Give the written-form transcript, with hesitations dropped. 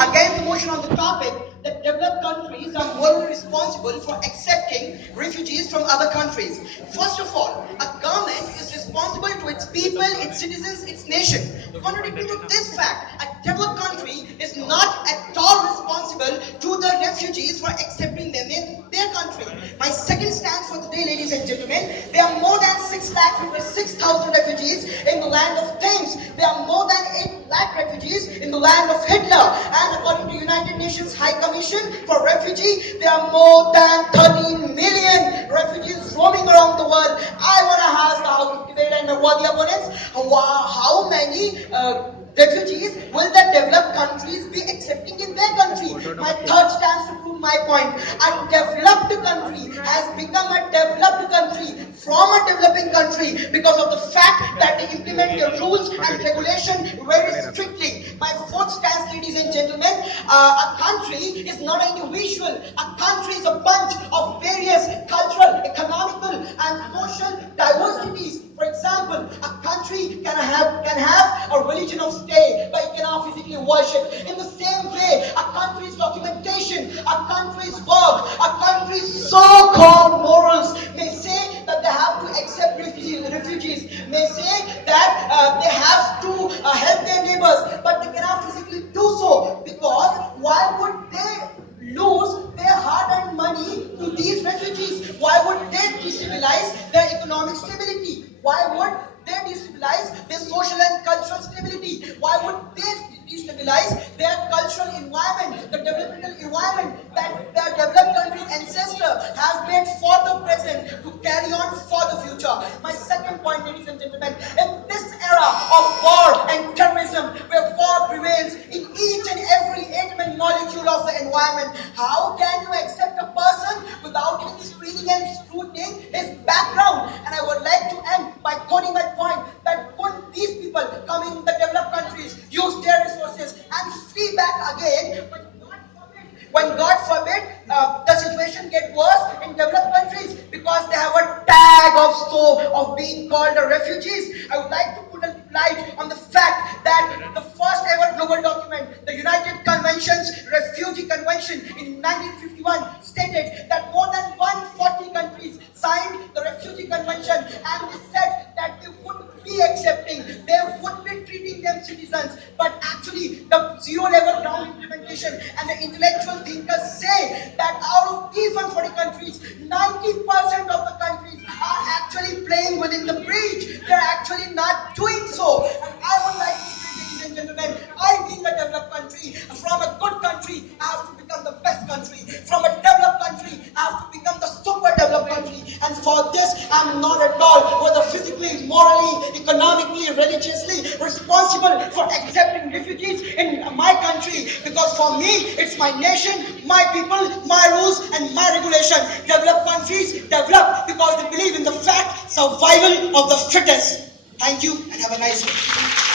Against the motion on the topic that developed countries are morally responsible for accepting refugees from other countries. First of all, a government is responsible to its people, its citizens, its nation. Contradicting to this fact, a developed country is not at all responsible to the refugees for accepting them in their country. My second stance for today, ladies and gentlemen, there are more than 6,000 refugees in the land of Thames. There are more than 8 lakh refugees in the land of Hitler. And according to United Nations High Commission for Refugee, there are more than 13 million refugees roaming around the world. I want to ask the House of Debate and worthy opponents, how many refugees will the developed countries be accepting in their country? My third stance to prove my point. A developed country has become a developed country from a developing country because of the fact that they implement their rules and regulation very strictly. My fourth stance, ladies and gentlemen, a country is not an individual. A country is a bunch of various cultural, economical, and social diversities. For example, a country can have a religion of state, but it cannot physically worship. In the same way, a country's documentation, a country's work, a country's so-called morals may say that they have to accept refugees, may say that they have to help their neighbors, but they cannot physically do so, because why would they lose their hard-earned money to these refugees? Why would they destabilize their economic stability? Why would they destabilize their social and cultural stability? Why would they destabilize their cultural environment, the developmental environment that their developed country's ancestors have made for the present to carry on for the future? My second point, ladies and gentlemen, in this era of war and terrorism, where war prevails in each and every atom and molecule of the environment, how can you accept a person without even screening and scrutinizing his background? And I would like to end by quoting my point that when these people coming in the developed countries use their resources and flee back again, when God forbid the situation get worse in developed countries because they have a tag of being called refugees, I would like to put a light on the fact that the first ever global document, the United Conventions Refugee Convention in 1951, stated that more than 140 countries signed the Refugee Convention, and they said that they would be accepting, they would be treating them citizens. But actually, the zero-level ground implementation and the intellectual thinkers say that out of these 140 countries, 90% of the countries are actually playing within the breach. They're actually not doing so. And I would like to say, ladies and gentlemen, I being a developed country, from a good country, I have to become the best country. From a developed country, I have to become the super developed country. And for this, I'm not at all, whether physically, morally, economically, religiously, responsible for accepting refugees in my country. Because for me, it's my nation, my people, my rules, and my regulation. Developed countries develop because they believe in the fact survival of the fittest. Thank you and have a nice day.